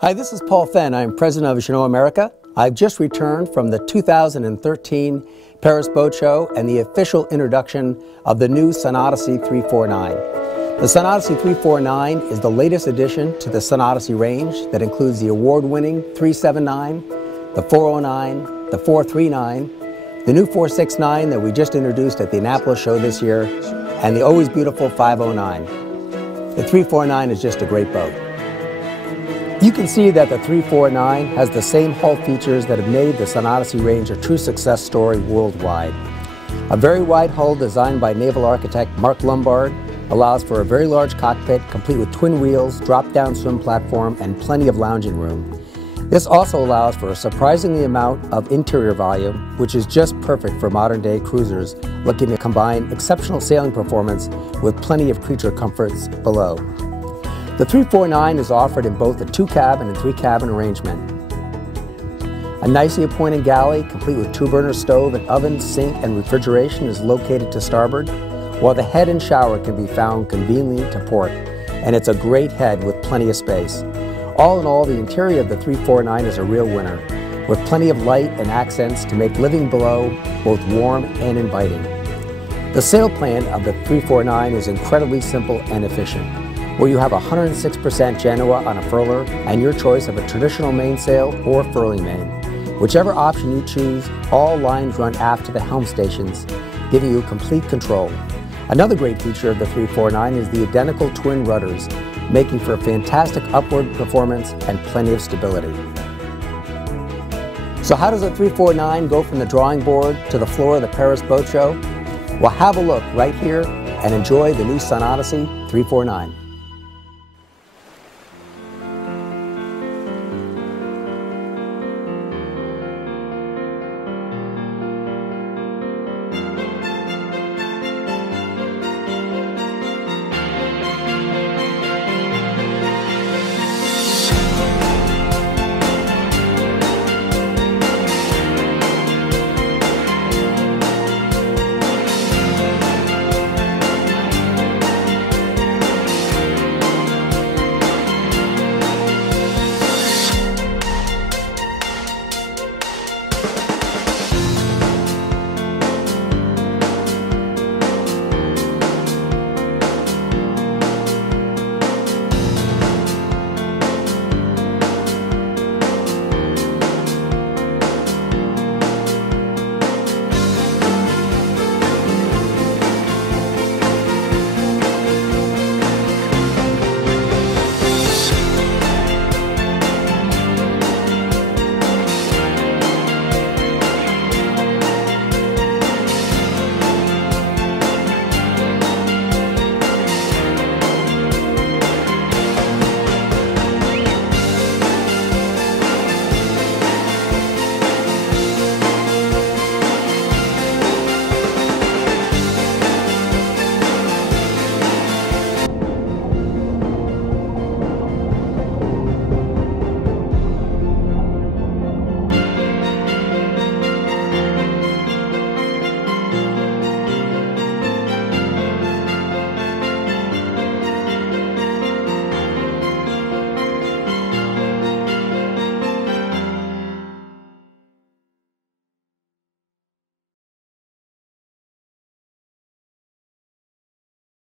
Hi, this is Paul Fenn. I'm president of Jeanneau America. I've just returned from the 2013 Paris Boat Show and the official introduction of the new Sun Odyssey 349. The Sun Odyssey 349 is the latest addition to the Sun Odyssey range that includes the award-winning 379, the 409, the 439, the new 469 that we just introduced at the Annapolis show this year, and the always beautiful 509. The 349 is just a great boat. You can see that the 349 has the same hull features that have made the Sun Odyssey range a true success story worldwide. A very wide hull designed by naval architect Mark Lombard allows for a very large cockpit complete with twin wheels, drop-down swim platform, and plenty of lounging room. This also allows for a surprisingly amount of interior volume, which is just perfect for modern-day cruisers looking to combine exceptional sailing performance with plenty of creature comforts below. The 349 is offered in both a 2-cabin and 3-cabin arrangement. A nicely appointed galley, complete with 2-burner stove and oven, sink, and refrigeration is located to starboard, while the head and shower can be found conveniently to port, and it's a great head with plenty of space. All in all, the interior of the 349 is a real winner, with plenty of light and accents to make living below both warm and inviting. The sail plan of the 349 is incredibly simple and efficient, where you have 106% Jeanneau on a furler and your choice of a traditional mainsail or furling main. Whichever option you choose, all lines run aft to the helm stations, giving you complete control. Another great feature of the 349 is the identical twin rudders, making for a fantastic upward performance and plenty of stability. So how does the 349 go from the drawing board to the floor of the Paris Boat Show? Well, have a look right here and enjoy the new Sun Odyssey 349.